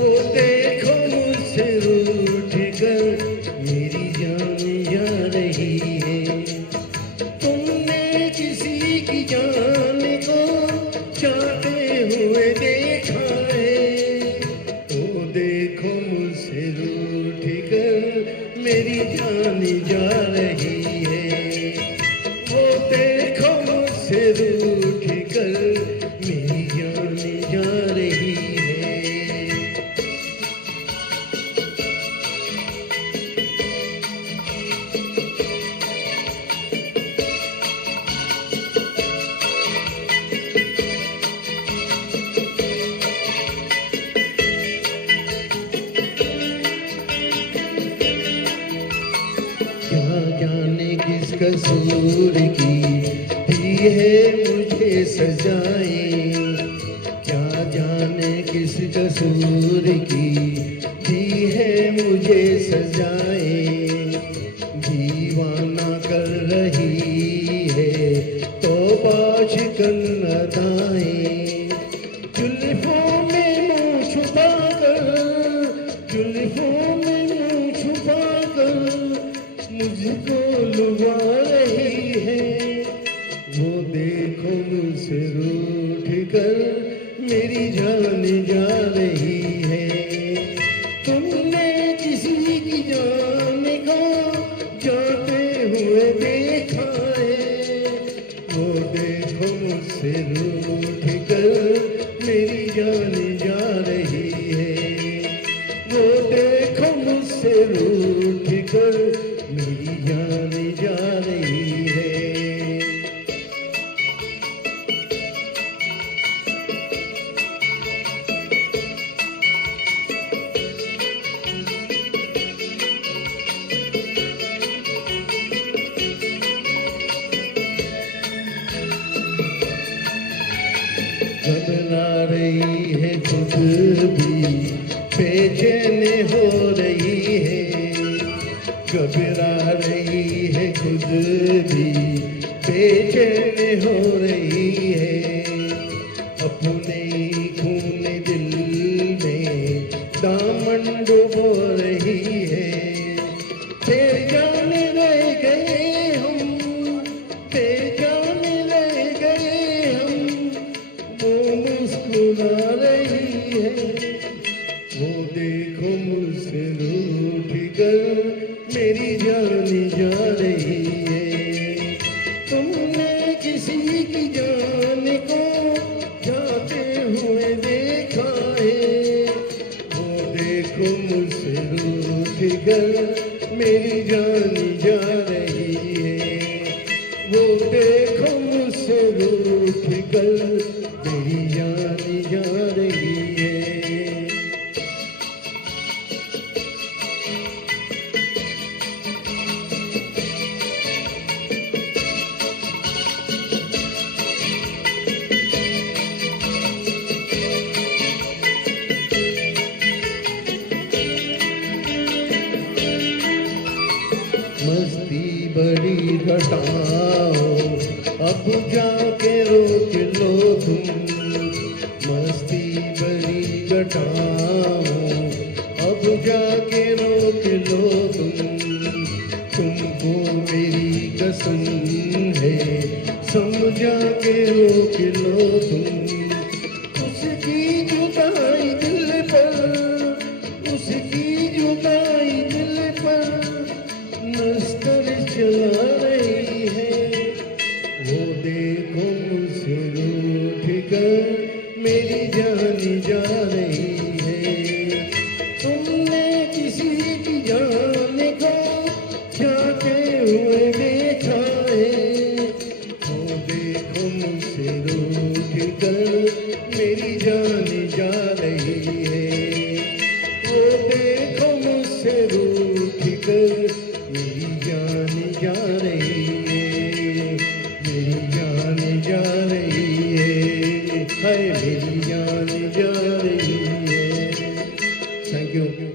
वो देखो मुझसे रूठ कर मेरी जान जा रही है। तुमने किसी की जान को जाते हुए देखा है। वो देखो मुझसे रूठ कर मेरी जान जा रही है। वो देखो मुझसे रूठ कर मेरी जान जा रही है। क्या जाने किस कसूर की दी है मुझे सजाएं। क्या जाने किस कसूर की दी है मुझे सजाएं। दीवाना कर रही है तो बाज कर अदाएं। जुल्फों में मुँह छुपा कर, जुल्फों में मुँह छुपा कर मुझको लुभा रही है। वो देखो मुझसे रूठ कर मेरी जान जा रही है। तुमने किसी की जान को जाते हुए देखा है। वो देखो मुझसे रूठ कर मेरी जान जा रही है। वो देखो मुझसे रूठ कर मेरी जान जा रही है। घबरा रही है खुद भी बेचैन हो रही है। घबरा रही है खुद भी बेचैन हो रही है। अपने खून दिल में दामन डुबो रही है। बेजान रह गए हम, बेजान रह गए हम, वो मुस्कुरा रही है। वो देखो मुझसे रूठ कर मेरी जान जा रही है। तुमने किसी की जान को जाते हुए देखा है। वो देखो मुझसे रूठ कर मेरी जान जा रही है। वो देखो मुझसे रूठ कर मेरी जान जा रही है। मस्ती बड़ी घटाओ अब जाके रोक लो तुम। मस्ती बड़ी घटाओ अब जाके रोक लो तुम। तुमको मेरी कसम है समझा के रोक लो तुम। उसकी जुदाई दिल पर, उसकी जुदाई दिल पर नस्तर चला रही है। वो देखो मुझसे रूठ कर मेरी जान जा रही है। तुमने किसी की जान को जाते हुए देखा है। वो देखो मुझसे रूठ कर मेरी जान जा रही है। वो देखो मुझसे रूठ कर मेरी जान जा रही है। मेरी जान जा रही है। हाय मेरी जान जा रही है। Thank you.